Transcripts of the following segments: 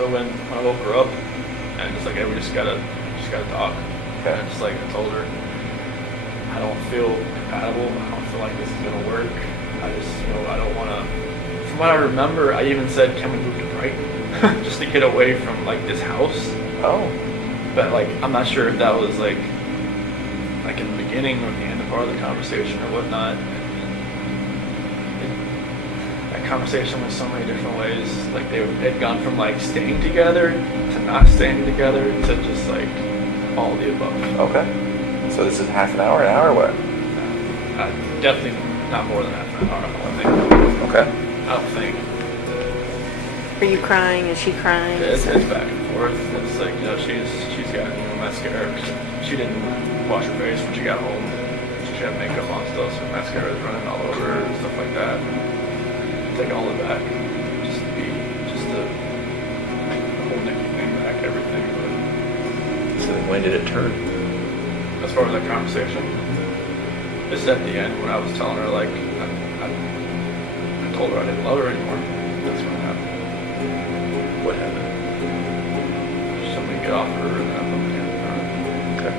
So when I woke her up, and just like, hey, we just gotta talk. Okay. And just like I told her, I don't feel compatible. I don't feel like this is gonna work. I just, I don't want to. From what I remember, I even said, can we move to Brighton, just to get away from like this house. Oh. But like, I'm not sure if that was like in the beginning or the end of part of the conversation or whatnot. That conversation went so many different ways. Like they'd gone from like staying together to not staying together to just like all of the above. Okay. So this is half an hour, or what? Definitely not more than half an hour, I don't think. Okay. I don't think. Are you crying? Is she crying? It's back and forth. It's like, she's got mascara. She didn't wash her face when she got home. She had makeup on still, so mascara is running all over her and stuff like that. Take all of that, just the whole Nikki thing back, everything. But So then when did it turn? as far as that conversation, it's at the end when I was telling her like I told her I didn't love her anymore. That's when it happened. What happened? Somebody get off her and I bumped into her. Okay.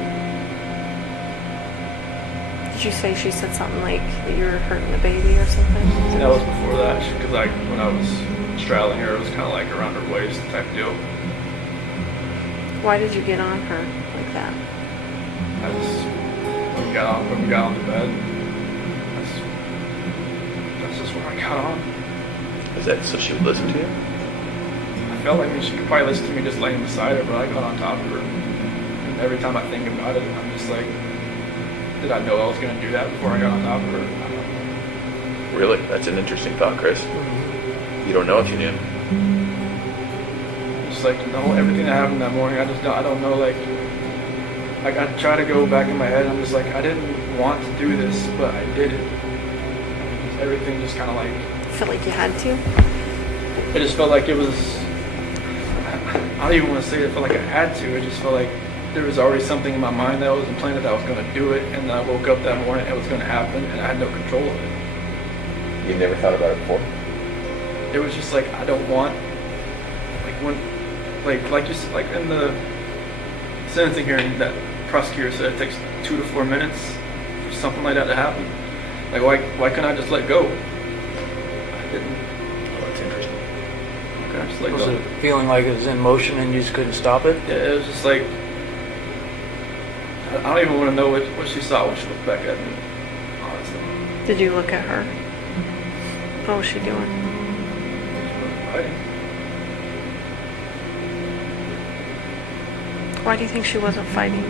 Did you say she said something like that you were hurting the baby or something? That was before that, because when I was straddling her, it was kind of like around her waist type deal. Why did you get on her like that? When we got on the bed, that's just where I got on. Is that so she would listen to you? I felt like she could probably listen to me just laying beside her, but I got on top of her. And every time I think about it, I'm just like, did I know I was going to do that before I got on top of her? I don't know. Really? That's an interesting thought, Chris. You don't know if you knew. Just like, no, everything that happened that morning, I don't know, like I try to go back in my head, I'm just like, I didn't want to do this, but I did it. Everything just kind of like... I felt like you had to? It just felt like it was... I don't even want to say it felt like I had to. It just felt like there was already something in my mind that was implanted that I was going to do it, and then I woke up that morning and it was going to happen, and I had no control of it. You never thought about it before? It was just like, I don't want... Like when... Like you said, like in the sentencing hearing, that prosecutor said it takes 2 to 4 minutes for something like that to happen. Like, why couldn't I just let go? I didn't. Oh, that's interesting. I just let Was go. it feeling like it was in motion and you just couldn't stop it? Yeah, it was just like, I don't even want to know what she saw when she looked back at me, honestly. Did you look at her? What was she doing? She was fighting. Why do you think she wasn't fighting?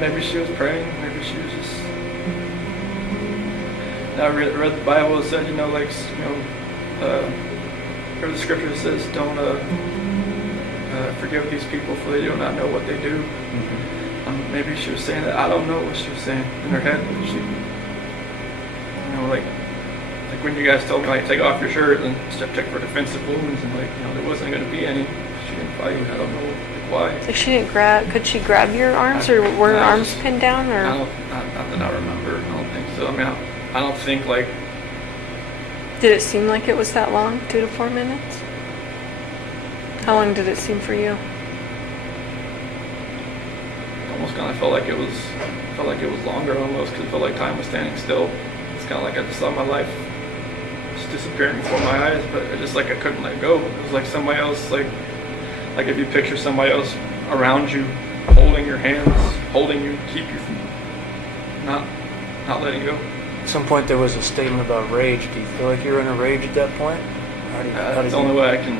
Maybe she was praying, maybe she was just... I read the Bible, it said, where the scripture says, don't forgive these people for they do not know what they do. Mm-hmm. Maybe she was saying that. I don't know what she was saying in her head. She, like when you guys told me, like, take off your shirt and check for defensive wounds, and there wasn't going to be any. She didn't fight. I don't know why. Like she didn't grab? Could she grab your arms, or were her arms pinned down, or? Not that I remember. I don't think so. I mean, I don't think like. Did it seem like it was that long? 2 to 4 minutes? How long did it seem for you? Almost kind of felt like it was longer almost, because it felt like time was standing still. It's kind of like I just saw my life just disappearing before my eyes, but it just like I couldn't let go. It was like somebody else, like if you picture somebody else around you, holding your hands, holding you, keep you from not letting go. At some point there was a statement about rage. Do you feel like you were in a rage at that point? That's the only way I can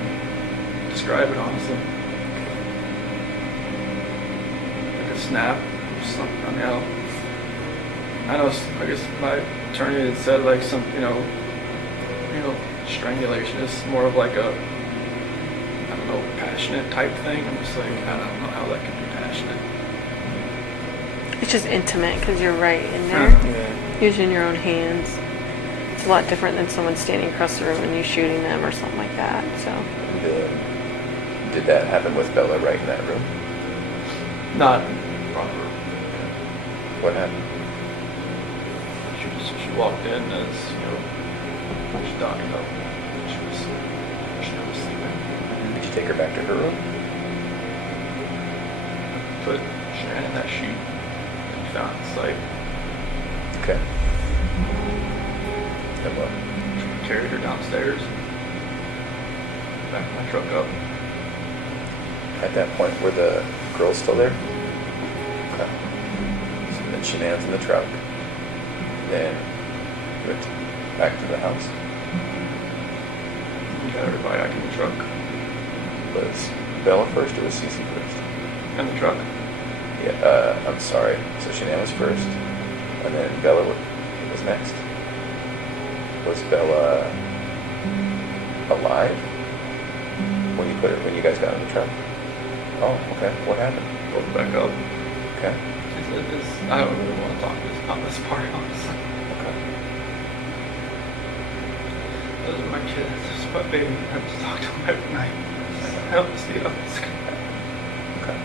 describe it, honestly. Like a snap or something. I mean, I know, I guess my attorney had said like some, strangulation is more of like a, I don't know, passionate type thing. I'm just like, I don't know how that could be passionate. It's just intimate because you're right in there, using your own hands. It's a lot different than someone standing across the room and you shooting them or something like that. So. And, did that happen with Bella right in that room? Not proper. What happened? She walked in as, she's talking about, she was take her back to her room? Put Shannon in that sheet that you found in sight. Okay. Then what? Carried her downstairs. Backed my truck up. At that point, were the girls still there? Okay. So then Shanann's in the truck. Then you went back to the house. Got everybody back in the truck. Was Bella first or was Cece first? In the truck. Yeah, I'm sorry. So Shanann was first, and then Bella was next. Was Bella alive when you guys got in the truck? Oh, okay. What happened? Pulled it back up. Okay. I don't really want to talk about this part, honestly. Okay. Those are my kids. This is my baby. I have to talk to them every night. I don't see how this could happen. Okay.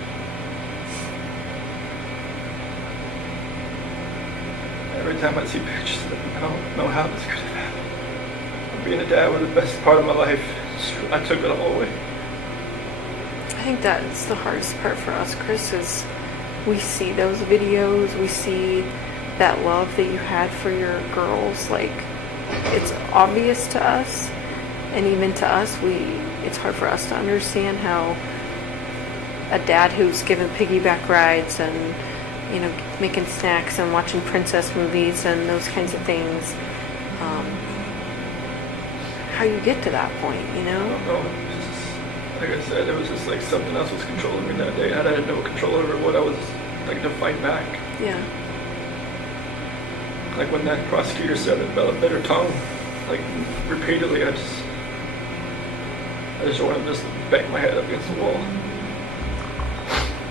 Every time I see pictures of them, I don't know how this could have happened. Being a dad was the best part of my life. I took it all away. I think that's the hardest part for us, Chris, is we see those videos, we see that love that you had for your girls, like, it's obvious to us, and even to us, it's hard for us to understand how a dad who's given piggyback rides and, you know, making snacks and watching princess movies and those kinds of things, how you get to that point, you I know? don't know. It's just, like I said, it was just like something else was controlling me that day. I had no control over what I was like to fight back. Yeah. Like when that prosecutor said that Bella bit her tongue, like repeatedly, I just wanted to just bang my head up against the wall.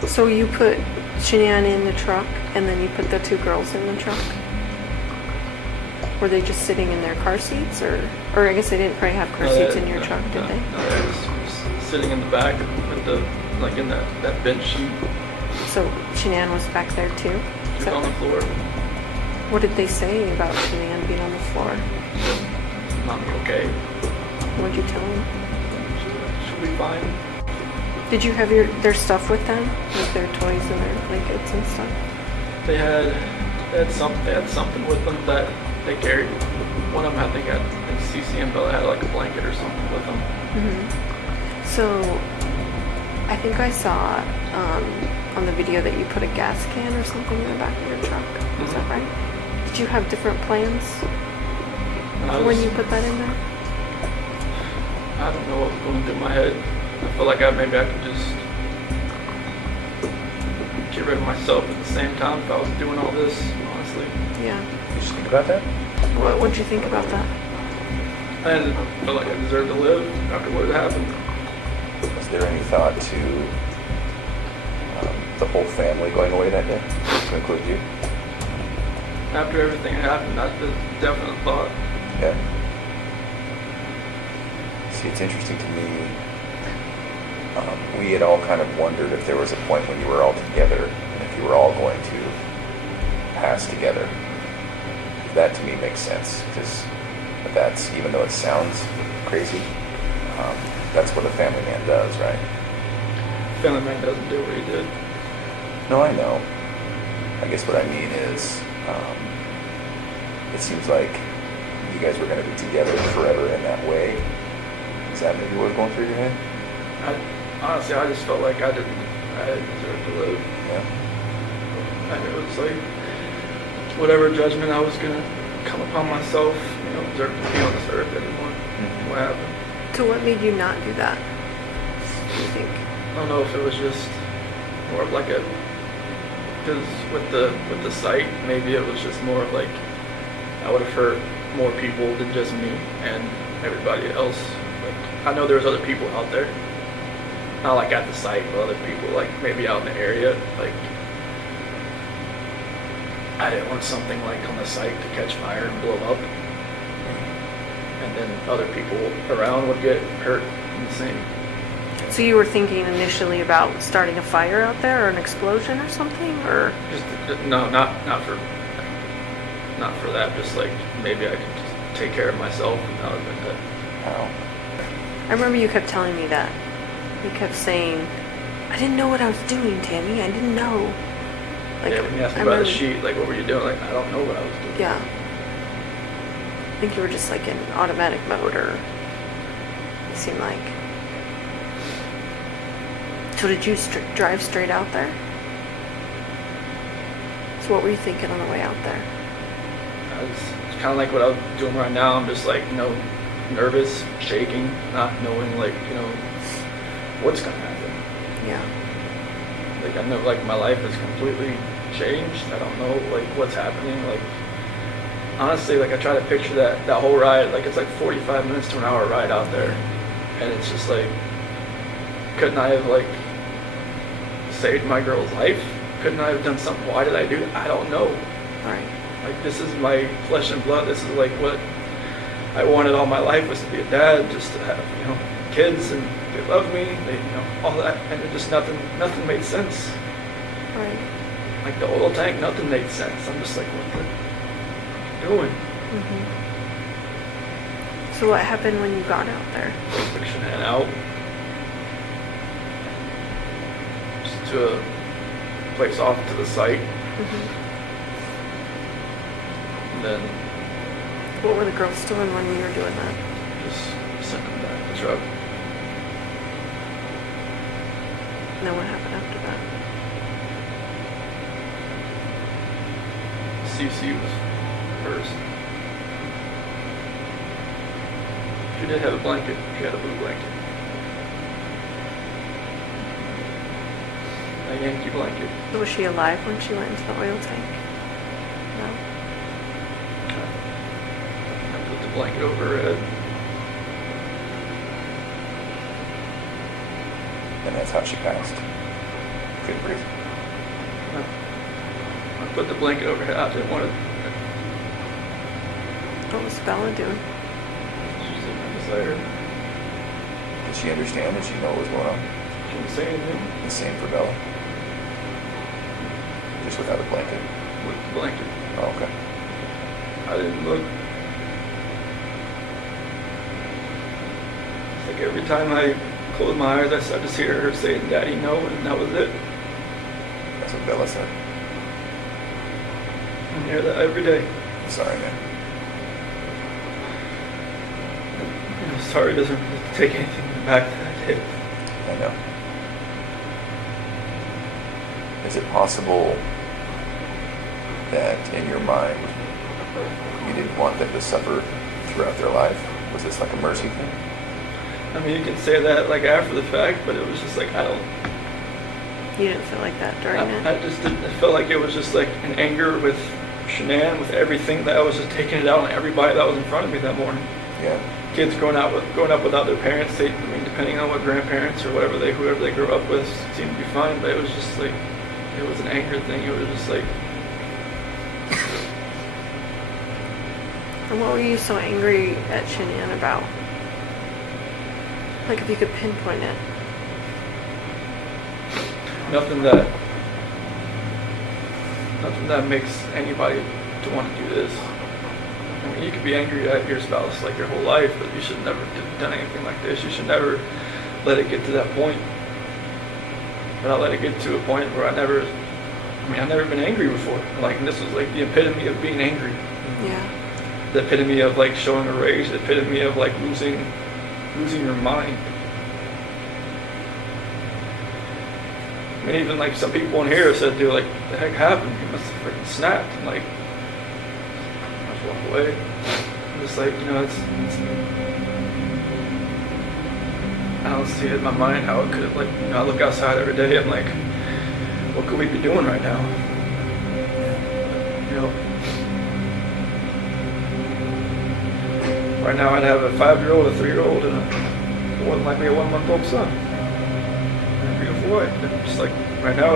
So you put Shanann in the truck, and then you put the two girls in the truck? Were they just sitting in their car seats, or I guess they didn't probably have car seats in your truck, did they? No, they was sitting in the back with the, like in that bench sheet. So Shanann was back there too? She was on the floor. What did they say about Shanann being on the floor? Mommy, okay. What'd you tell them? She'll be fine. Did you have their stuff with them? Like their toys and their blankets and stuff? They had something with them that they carried. One of them, I think Cece and Bella had like a blanket or something with them. Mm-hmm. So, I think I saw on the video that you put a gas can or something in the back of your truck. Is that right? Did you have different plans when you put that in there? I don't know what was going through my head. I felt like maybe I could just get rid of myself at the same time if I was doing all this, honestly. Yeah. Did you just think about that? What'd you think about that? I didn't feel like I deserved to live after what had happened. Was there any thought to the whole family going away that day, to include you? After everything happened, that's the definite thought. Yeah. See, it's interesting to me. We had all kind of wondered if there was a point when you were all together and if you were all going to pass together. That to me makes sense, because that's, even though it sounds crazy, that's what a family man does, right? Family man doesn't do what he did. No, I know. I guess what I mean is, it seems like you guys were going to be together forever in that way. Is that maybe what was going through your head? Honestly, I just felt like I didn't deserve to live. Yeah. And it was like, whatever judgment I was gonna come upon myself, you know, deserve to be on this earth anymore. Mm-hmm. What happened? So what made you not do that? Do you think? I don't know if it was just more of like because with the site, maybe it was just more of like, I would have hurt more people than just me and everybody else. Like, I know there was other people out there, not like at the site, but other people like maybe out in the area. Like, I didn't want something like on the site to catch fire and blow up, and then other people around would get hurt in the same. So you were thinking initially about starting a fire out there, or an explosion or something, or? Just no, not for that. Just like maybe I could just take care of myself, and that would have been good. How? I remember you kept telling me that He kept saying, I didn't know what I was doing, Tammy. I didn't know. Like, yeah, when you asked me about the sheet, like, what were you doing? Like, I don't know what I was doing. Yeah. I think you were just like in automatic mode, or it seemed like. So did you drive straight out there? So what were you thinking on the way out there? It's kind of like what I'm doing right now. I'm just like, nervous, shaking, not knowing, like, what's going to happen. Yeah. Like, I know, like, my life has completely changed. I don't know, like, what's happening. Like, honestly, like, I try to picture that whole ride, like, it's like 45 minutes to an hour ride out there. And it's just like, couldn't I have, like, saved my girl's life? Couldn't I have done something? Why did I do that? I don't know. Right. Like, this is my flesh and blood. This is, like, what I wanted all my life, was to be a dad, just to have, kids, and they love me, they, all that, and it just nothing made sense. Right. Like the oil tank, nothing made sense. I'm just like, what the doing? Mm-hmm. So what happened when you got out there? Fiction and out. Just to a place off to the site. Mm-hmm. And then What were the girls doing when you were doing that? just sent them back the truck. And then what happened after that? CC was first. She did have a blanket. She had a blue blanket. A Yankee blanket. So was she alive when she went into the oil tank? No. I put the blanket over her head. And that's how she passed. Couldn't breathe. I put the blanket over her head. I didn't want to. What was Bella doing? She's sitting right beside her. Did she understand? Did she know what was going on? She didn't say anything. The same for Bella. Just without a blanket. With the blanket. Oh, okay. I didn't look. It's like every time I closed my eyes, I just hear her saying, "Daddy, no," and that was it. That's what Bella said. I hear that every day. I'm sorry, man. Sorry doesn't take anything back that I did. I know. Is it possible that in your mind you didn't want them to suffer throughout their life? Was this like a mercy thing? I mean, you can say that like after the fact, but it was just like, I don't. You didn't feel like that during it? I just didn't. I felt like it was just like an anger with Shanann, with everything, that I was just taking it out on everybody that was in front of me that morning. Yeah. Kids growing up without their parents, depending on what grandparents or whoever they grew up with, seemed to be fine, but it was just like, it was an anger thing. It was just like. And what were you so angry at Shanann about? Like, if you could pinpoint it. Nothing that makes anybody to want to do this. I mean, you could be angry at your spouse like your whole life, but you should never have done anything like this. You should never let it get to that point. But I let it get to a point where I've never been angry before. Like, and this was like the epitome of being angry. Yeah. The epitome of like showing a rage. The epitome of like losing your mind. I mean, even like some people in here said, dude, like, the heck happened? You must have freaking snapped. And like, I just walk away. I'm just like, it's I don't see it in my mind how it could have, like, I look outside every day, I'm like, what could we be doing right now? Right now I'd have a 5-year-old, a 3-year-old, and more than likely a 1-month-old son. And a beautiful wife. And just like, right now,